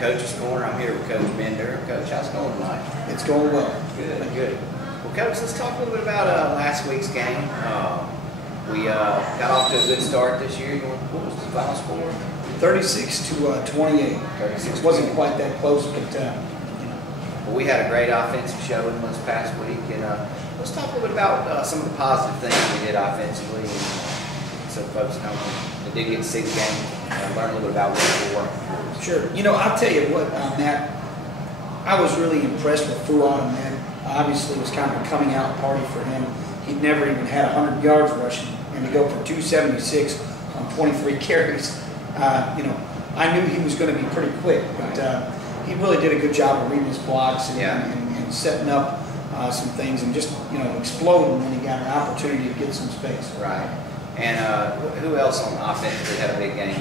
Coach's Corner. I'm here with Coach Ben Durham. Coach, how's it going tonight? It's going well. Good, good. Well, Coach, let's talk a little bit about last week's game. We got off to a good start this year. What was the final score? 36 to 28. 36. It wasn't quite that close, but well, we had a great offensive showing this past week, and let's talk a little bit about some of the positive things we did offensively, so folks know that did get to see the game, learn a little bit about what we're working towards. Sure. You know, I'll tell you what, Matt, I was really impressed with Fuad, man. Obviously, it was kind of a coming out party for him. He'd never even had 100 yards rushing, and to go for 276 on 23 carries, you know, I knew he was going to be pretty quick, but he really did a good job of reading his blocks and setting up some things and just, you know, exploding when he got an opportunity to get some space. Right. And who else on offense had a big game?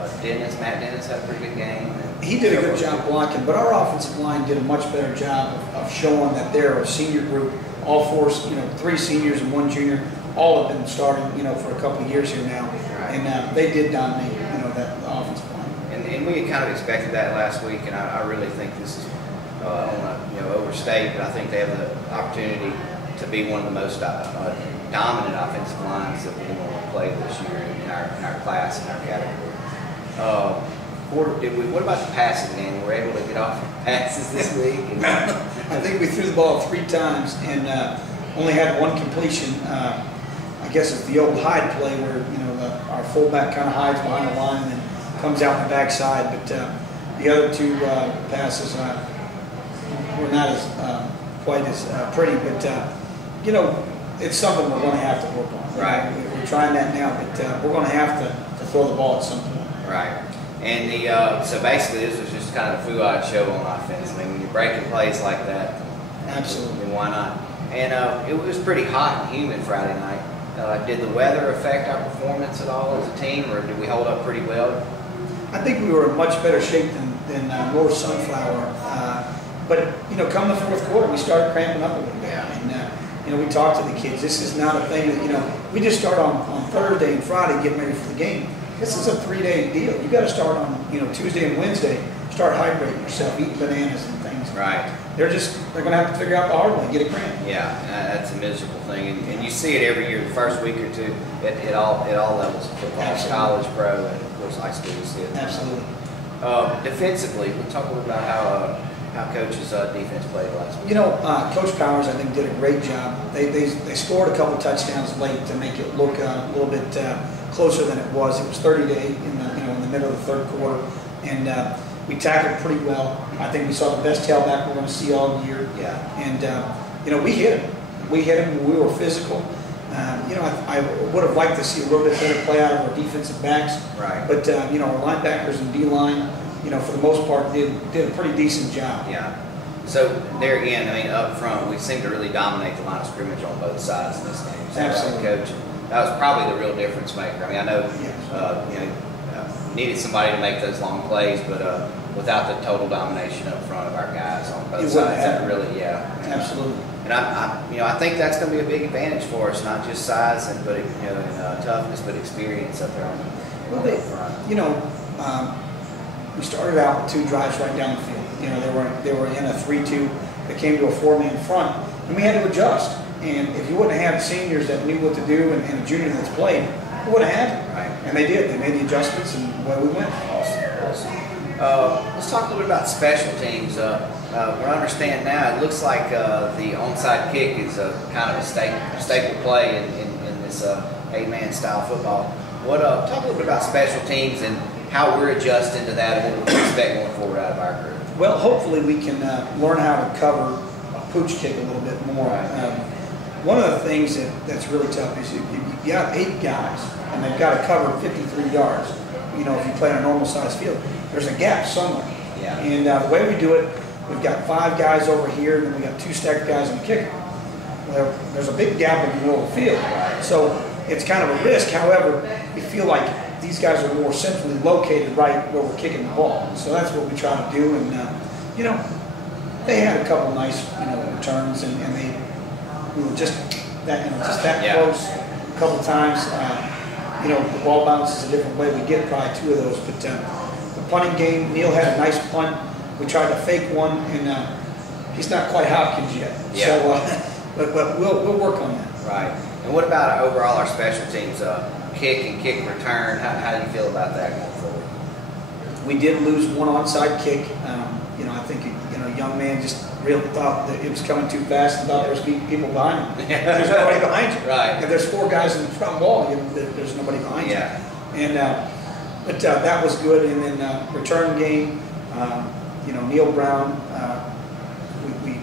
Was it Matt Dennis had a pretty good game? He did a good job blocking, but our offensive line did a much better job of showing that they're a senior group. All four, you know, 3 seniors and 1 junior, all have been starting, you know, for a couple of years here now, and they did dominate, you know, that offensive line. And we had kind of expected that last week, and I really think this is, I don't want to, you know, overstate, but I think they have the opportunity to be one of the most dominant offensive lines that we're going to play this year in our class, in our category. What about the passing game? Were we able to get off passes this week? I think we threw the ball 3 times and only had 1 completion. I guess it's the old hide play where, you know, our fullback kind of hides behind the line and then comes out the backside. But the other 2 passes were not as quite as pretty. But you know, it's something we're going to have to work on. Right. We're trying that now, but we're going to have to throw the ball at some point. Right. And so basically this was just kind of a Fuad show on offense. I mean, when you're breaking plays like that, absolutely, then why not? And it was pretty hot and humid Friday night. Did the weather affect our performance at all as a team, or did we hold up pretty well? I think we were in much better shape than North Sunflower. But you know, come the 4th quarter, we started cramping up a little bit. And you know, we talked to the kids. This is not a thing that, you know, we just start on Thursday and Friday getting ready for the game. This is a 3-day deal. You got to start on, you know, Tuesday and Wednesday. Start hydrating yourself, eating bananas and things. Right. They're going to have to figure out the hard way, get a cramp. Yeah, that's a miserable thing, and you see it every year. The first week or two, at all levels of football, absolutely. College, pro, and of course high school. You see it. Absolutely. Defensively, we'll talk a little about how Coach's defense played last week. You know, Coach Powers, I think, did a great job. They scored a couple touchdowns late to make it look a little bit closer than it was. It was 30-8 in the middle of the 3rd quarter, and we tackled pretty well. I think we saw the best tailback we're going to see all year. Yeah. And you know, we hit him. We hit him. We were physical. You know, I would have liked to see a little bit better play out of our defensive backs. Right. But you know, our linebackers and D-line, you know, for the most part, did a pretty decent job. Yeah. So there again, I mean, up front, we seem to really dominate the line of scrimmage on both sides in this game. So absolutely, Coach. That was probably the real difference maker. I mean, I know, you know, needed somebody to make those long plays, but without the total domination up front of our guys on both sides, that really, absolutely. And you know, I think that's going to be a big advantage for us, not just size and toughness, but experience up there on the front. You know, we started out with 2 drives right down the field. You know, they were in a 3-2 that came to a 4-man front, and we had to adjust. And if you wouldn't have had seniors that knew what to do and a junior that's played, we would have had it. Right. And they did. They made the adjustments, and away we went. Awesome. Let's talk a little bit about special teams. What I understand now, it looks like the onside kick is kind of a staple play in this 8-man style football. Talk a little bit about special teams and how we're adjusting to that and what we expect going forward out of our group. Well, hopefully we can learn how to cover a pooch kick a little bit more. Right. One of the things that's really tough is you got 8 guys, and they've got to cover 53 yards. You know, if you play on a normal size field, there's a gap somewhere. Yeah. And the way we do it, we've got 5 guys over here, and then we got 2 stacked guys in the kicker. Well, there's a big gap in the middle of the field, so it's kind of a risk. However, we feel like these guys are more centrally located right where we're kicking the ball. So that's what we try to do. And, you know, they had a couple nice, you know, returns, and we were just that close a couple times. You know, the ball bounces a different way. We get probably 2 of those. But punting game, Neil had a nice punt. We tried to fake one, and he's not quite Hopkins yet. Yeah. So, but we'll work on that. Right. And what about overall our special teams, kick and kick return? How do you feel about that going forward? We did lose one onside kick. I think a young man just really thought that it was coming too fast and thought there was people behind him. There's nobody behind you. Right. And there's 4 guys in the front wall. There's nobody behind you. And but that was good. And then return game. Neil Brown.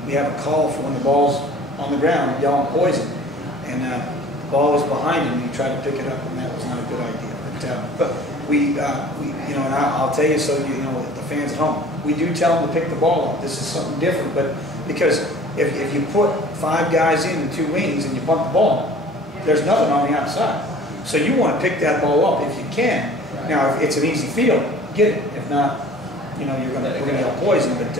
We have a call for when the ball's on the ground, yelling poison, and the ball was behind him. And he tried to pick it up, and that was not a good idea. But and I'll tell you, so the fans at home, we do tell them to pick the ball up. This is something different, but because if you put 5 guys in 2 wings and you punt the ball, there's nothing on the outside. So you want to pick that ball up if you can. Right. Now, if it's an easy field, get it. If not, we're going to yell poison. But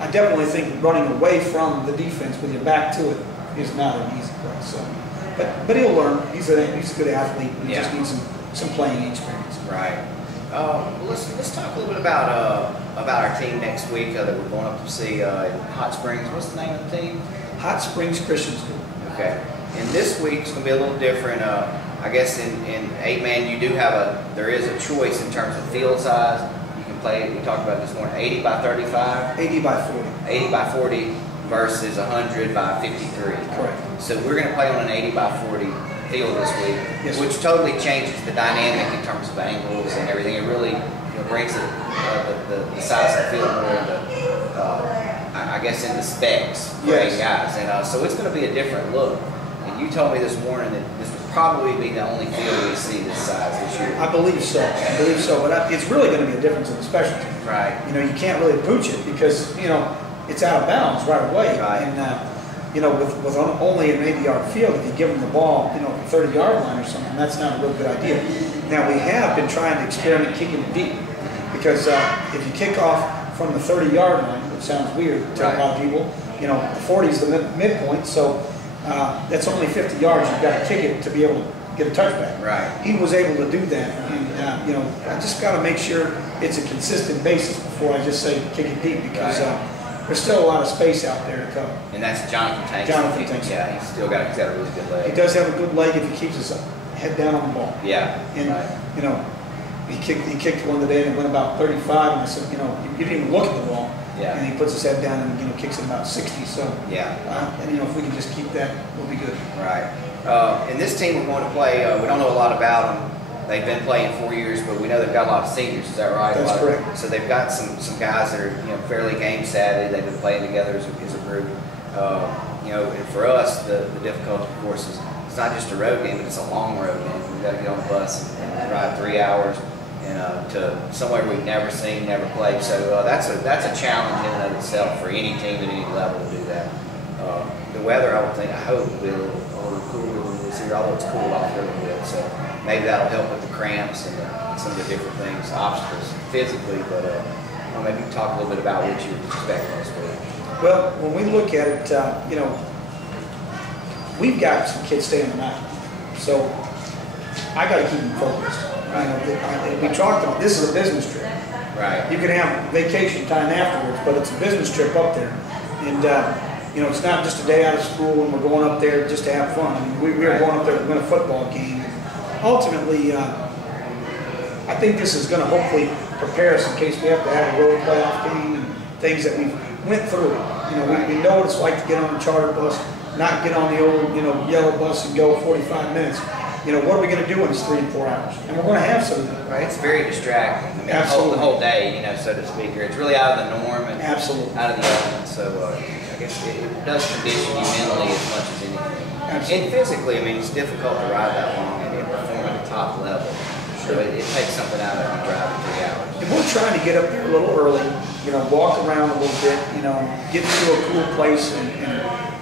I definitely think running away from the defense with your back to it is not an easy play. So, but he'll learn. He's a good athlete. He just needs some playing experience. Right. Let's talk a little bit about our team next week that we're going up to see in Hot Springs. What's the name of the team? Hot Springs Christian School. Okay. And this week's going to be a little different. I guess in 8-man there is a choice in terms of field size. You can play, we talked about this morning, 80 by 35. 80 by 40. 80 by 40 versus 100 by 53. Correct. So we're going to play on an 80 by 40 field this week, yes, which totally changes the dynamic in terms of angles and everything. It really brings the size of the field more into, I guess, in the specs for 8 guys. And so it's going to be a different look. And you told me this morning that this would probably be the only field we see this size this year. I believe so. But it's really going to be a difference in the special team. Right. You can't really pooch it because, it's out of bounds right away. Right. And, with only an 80-yard field, if you give them the ball, the 30-yard line or something, that's not a real good idea. Now, we have been trying to experiment kicking it deep because if you kick off from the 30-yard line, which sounds weird to a lot of people, the 40 is the midpoint, so that's only 50 yards. You've got to kick it to be able to get a touchback. Right. He was able to do that, and I just got to make sure it's a consistent basis before I just say kick it deep because there's still a lot of space out there to cover. And that's Jonathan Tanks. Yeah, he's still got a really good leg. He does have a good leg if he keeps his head down on the ball. Yeah. And he kicked one today and it went about 35, and I said, you didn't even look at the ball. Yeah. And he puts his head down and kicks it about 60. So and if we can just keep that, we'll be good. Right. And this team we're going to play, we don't know a lot about them. They've been playing 4 years, but we know they've got a lot of seniors. Is that right? That's correct. So they've got some guys that are fairly game savvy. They've been playing together as a group. And for us, the difficulty, of course, is it's not just a road game, but it's a long road game. We've got to get on the bus and ride 3 hours and to somewhere we've never seen, never played. So that's a challenge in and of itself for any team at any level to do that. The weather, I hope will be a little cooler than this year, although it's cooled off a little bit. So maybe that'll help with the cramps and some of the different things, obstacles physically. But maybe you can talk a little bit about what you expect this week. Well, when we look at it, we've got some kids staying the night, so I got to keep them focused. Right. We talked about this is a business trip. Right. You can have vacation time afterwards, but it's a business trip up there, and it's not just a day out of school and we're going up there just to have fun. I mean, we're going up there to win a football game. Ultimately, I think this is going to hopefully prepare us in case we have to have a road playoff game and things that we went through. We know what it's like to get on a charter bus, not get on the old yellow bus and go 45 minutes. What are we going to do in this 3 and 4 hours? And we're going to have some of that. Right, it's very distracting. I mean, absolutely. The whole day, so to speak. It's really out of the norm and absolutely out of the element. So I guess it does condition you mentally as much as anything. Absolutely. And physically, I mean, it's difficult to ride that long and perform at the top level. So it takes something out of it to drive in 3 hours. And we're trying to get up there a little early, walk around a little bit, get to a cool place and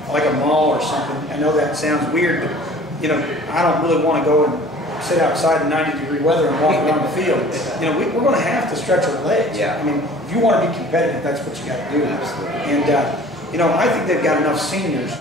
like a mall or something. I know that sounds weird, but I don't really want to go and sit outside in 90-degree weather and walk around the field. We're going to have to stretch our legs. Yeah. I mean, if you want to be competitive, that's what you got to do. Absolutely. And I think they've got enough seniors